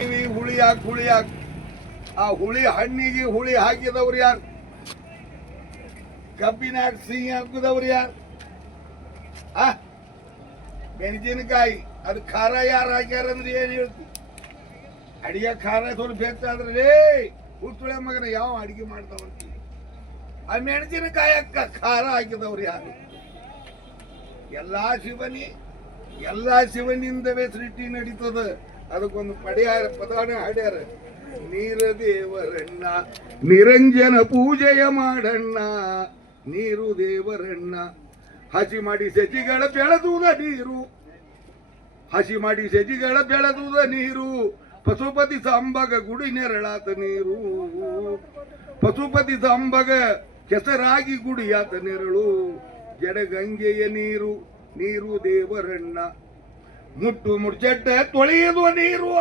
ಹುಳಿ ಹಾಕ್ ಹುಳಿ ಹಾಕ್. ಆ ಹುಳಿ ಹಣ್ಣಿಗೆ ಹುಳಿ ಹಾಕಿದವ್ರು ಯಾರು? ಕಬ್ಬಿನಾಗ ಸಿಹಿ ಹಾಕಿದವ್ರು ಯಾರು? ಆ? ಮೆಣಸಿನಕಾಯಿ ಅದು ಖಾರ ಯಾರು ಹಾಕ್ಯಾರ ಅಂದ್ರೆ ಏನ್ ಹೇಳ್ತಿ? ಅಡಿಗೆ ಖಾರ ಸ್ವಲ್ಪ ಹೆಚ್ಚಾದ್ರೆ ರೇ ಹುಟ್ಟುಳೆ ಮಗನ ಯಾವ ಅಡಿಗೆ ಮಾಡ್ತಾವಂತ ಆ ಮೆಣಸಿನಕಾಯಿ ಅಕ್ಕ ಖಾರ ಹಾಕಿದವ್ರು ಯಾರು? ಎಲ್ಲಾ ಶಿವನಿ, ಎಲ್ಲಾ ಶಿವನಿಂದವೇ ಸೃಷ್ಟಿ ನಡೀತದ. ಅದಕ್ಕೊಂದು ಪಡ್ಯಾರ ಪದಾನ ಹಾಡ್ಯಾರ ನೀರ ದೇವರಣ್ಣ ನಿರಂಜನ ಪೂಜೆಯ ಮಾಡಣ್ಣ ನೀರು ದೇವರಣ್ಣ ಹಸಿ ಮಾಡಿ ಸಜಿಗಳ ಬೆಳೆದುದ ನೀರು. ಹಸಿ ಮಾಡಿ ಸಜಿಗಳ ಬೆಳೆದುದ ನೀರು. ಪಶುಪತಿ ಸಾಂಬಗ ಗುಡಿ ನೆರಳಾತ ನೀರು. ಪಶುಪತಿ ಸಾಂಬಗ ಕೆಸರಾಗಿ ಗುಡಿಯಾತ ನೆರಳು. ಜಡಗಂಗೆಯ ನೀರು ನೀರು ದೇವರಣ್ಣ ಮುಟ್ಟು ಮುಡ್ಚಟ್ಟ ತೊಳೆಯುವ ನೀರು.